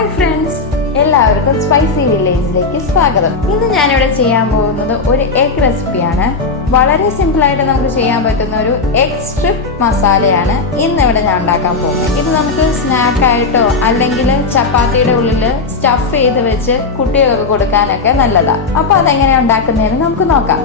Hi friends, എല്ലാവർക്കും spicy വില്ലേജിലേക്ക് സ്വാഗതം. ഇന്ന് ഞാനിവിടെ ചെയ്യാൻ പോകുന്നത് ഒരു എഗ് റെസിപ്പിയാണ്. വളരെ സിമ്പിളായിട്ട് നമുക്ക് ചെയ്യാൻ പറ്റുന്ന ഒരു എഗ് സ്ട്രിപ്പ് മസാലയാണ് ഇന്നിവിടെ ഞാൻ ഉണ്ടാക്കാൻ പോകുന്നത്. ഇത് നമുക്ക് സ്നാക്കായിട്ടോ അല്ലെങ്കിൽ ചപ്പാത്തിയുടെ ഉള്ളിൽ സ്റ്റഫ് ചെയ്ത് വെച്ച് കുട്ടികൾക്ക് കൊടുക്കാനൊക്കെ നല്ലതാണ്. അപ്പോൾ അതെങ്ങനെയാണ് ഉണ്ടാക്കുന്നതെന്ന് നമുക്ക് നോക്കാം.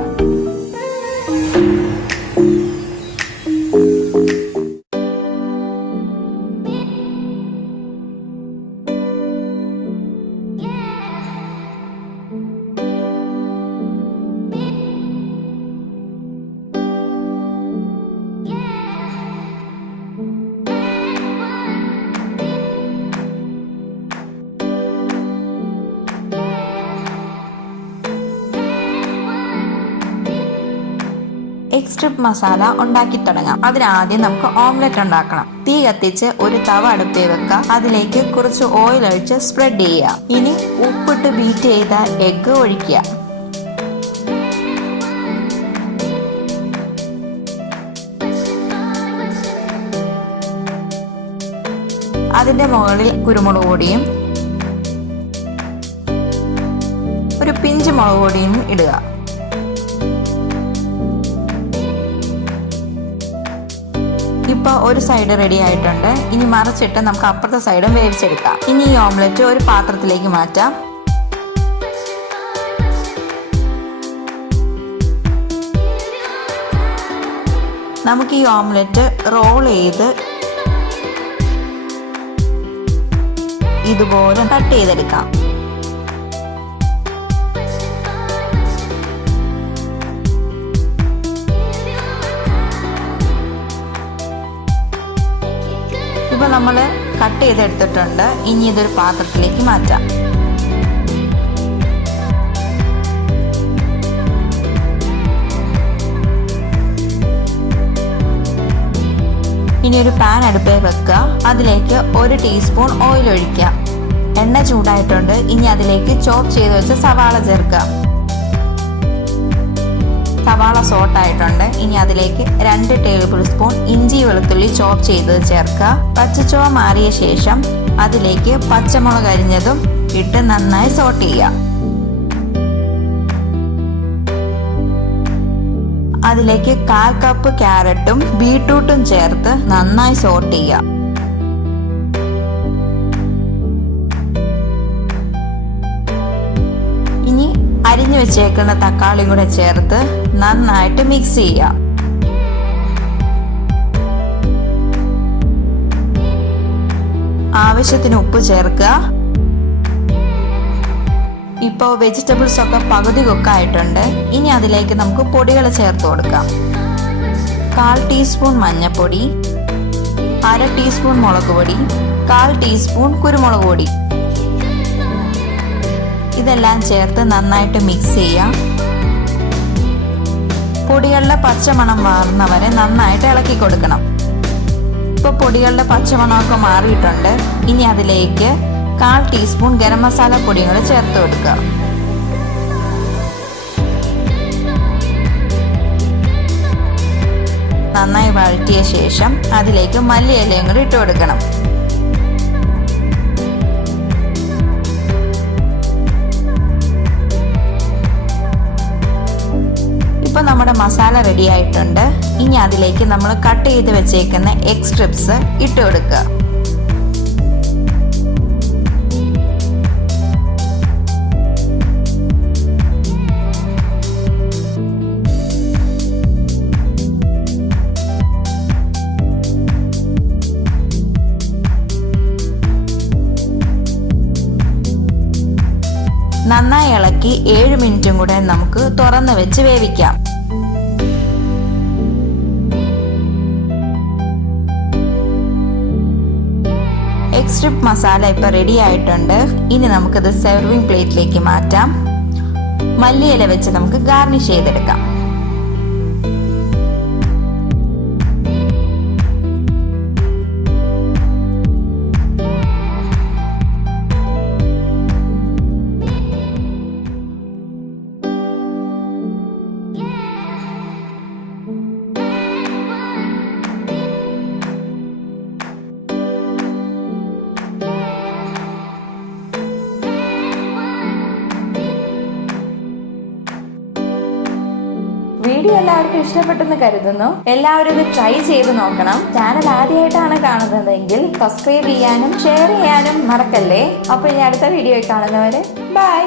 എഗ് സ്ട്രിപ്പ് മസാല ഉണ്ടാക്കി തുടങ്ങാം. അതിനാദ്യം നമുക്ക് ഓംലെറ്റ് ഉണ്ടാക്കണം. തീ കത്തിച്ച് ഒരു തവ അടുപ്പിൽ വെക്കുക. അതിലേക്ക് കുറച്ച് ഓയിൽ ഒഴിച്ച് സ്പ്രെഡ് ചെയ്യുക. ഇനി ഉപ്പിട്ട് ബീറ്റ് ചെയ്ത എഗ്ഗ് ഒഴിക്കുക. അതിന്റെ മുകളിൽ കുരുമുളക് പൊടിയും ഒരു പിഞ്ച് മുളക് പൊടിയും ഇടുക. ഇപ്പൊ ഒരു സൈഡ് റെഡി ആയിട്ടുണ്ട്. ഇനി മറിച്ചിട്ട് നമുക്ക് അപ്പുറത്തെ സൈഡും വേവിച്ചെടുക്കാം. ഇനി ഈ ഓംലെറ്റ് ഒരു പാത്രത്തിലേക്ക് മാറ്റാം. നമുക്ക് ഈ ഓംലെറ്റ് റോൾ ചെയ്ത് ഇതുപോലെ കട്ട് ചെയ്തെടുക്കാം. ഇപ്പൊ നമ്മൾ കട്ട് ചെയ്തെടുത്തിട്ടുണ്ട്. ഇനി ഇതൊരു പാത്രത്തിലേക്ക് മാറ്റാം. ഇനി ഒരു പാൻ അടുപ്പിൽ വെക്കുക. അതിലേക്ക് 1 ടീസ്പൂൺ ഓയിൽ ഒഴിക്കുക. എണ്ണ ചൂടായിട്ടുണ്ട്. ഇനി അതിലേക്ക് ചോപ്പ് ചെയ്ത് വെച്ച് സവാള ചേർക്കുക. സവാള സോട്ടായിട്ടുണ്ട്. ഇനി അതിലേക്ക് 2 ടേബിൾ സ്പൂൺ ഇഞ്ചി വെളുത്തുള്ളി ചോപ്പ് ചെയ്ത് ചേർക്കുക. പച്ചച്ചുവ മാറിയ ശേഷം അതിലേക്ക് പച്ചമുളക് അരിഞ്ഞതും ഇട്ട് നന്നായി സോട്ട് ചെയ്യുക. അതിലേക്ക് 1/4 കപ്പ് ക്യാരറ്റും ബീട്രൂട്ടും ചേർത്ത് നന്നായി സോട്ട് ചെയ്യുക. ഇനി അരിഞ്ഞു വെച്ചേക്കുന്ന തക്കാളിയും കൂടെ ചേർത്ത് നന്നായിട്ട് മിക്സ് ചെയ്യുക. ആവശ്യത്തിന് ഉപ്പ് ചേർക്കുക. ഇപ്പോൾ വെജിറ്റബിൾസ് ഒക്കെ പകുതി കുക്കായിട്ടുണ്ട്. ഇനി അതിലേക്ക് നമുക്ക് പൊടികൾ ചേർത്ത് കൊടുക്കാം. 1/4 ടീസ്പൂൺ മഞ്ഞൾപ്പൊടി, 1/2 ടീസ്പൂൺ മുളക് പൊടി, 1/4 ടീസ്പൂൺ കുരുമുളക് പൊടി. ഇതെല്ലാം ചേർത്ത് നന്നായിട്ട് മിക്സ് ചെയ്യാം. പൊടികളുടെ പച്ചമണം മാറുന്നവരെ നന്നായിട്ട് ഇളക്കി കൊടുക്കണം. ഇപ്പോൾ പൊടികളുടെ പച്ചമണമൊക്കെ മാറിയിട്ടുണ്ട്. ഇനി അതിലേക്ക് 1/4 ടീസ്പൂൺ ഗരം മസാല പൊടിയും കൂടെ ചേർത്ത് കൊടുക്കുക. നന്നായി വഴറ്റിയ ശേഷം അതിലേക്ക് മല്ലിയിലയും കൂടി ഇട്ട് കൊടുക്കണം. ഇപ്പൊ നമ്മുടെ മസാല റെഡി ആയിട്ടുണ്ട്. ഇനി അതിലേക്ക് നമ്മൾ കട്ട് ചെയ്ത് വെച്ചേക്കുന്ന എഗ് സ്ട്രിപ്സ് ഇട്ട് കൊടുക്കുക. നന്നായി ഇളക്കി 7 മിനിറ്റും കൂടെ നമുക്ക് തുറന്ന് വെച്ച് വേവിക്കാം. എഗ് സ്ട്രിപ്പ് മസാല ഇപ്പൊ റെഡി ആയിട്ടുണ്ട്. ഇനി നമുക്കിത് സെർവിങ് പ്ലേറ്റിലേക്ക് മാറ്റാം. മല്ലിയില വെച്ച് നമുക്ക് ഗാർണിഷ് ചെയ്തെടുക്കാം. വീഡിയോ എല്ലാവർക്കും ഇഷ്ടപ്പെട്ടെന്ന് കരുതുന്നു. എല്ലാവരും ഇത് ട്രൈ ചെയ്ത് നോക്കണം. ചാനൽ ആദ്യമായിട്ടാണ് കാണുന്നതെങ്കിൽ സബ്സ്ക്രൈബ് ചെയ്യാനും ഷെയർ ചെയ്യാനും മറക്കല്ലേ. അപ്പോൾ ഇനി അടുത്ത വീഡിയോയിൽ കാണുന്നവരെ ബൈ.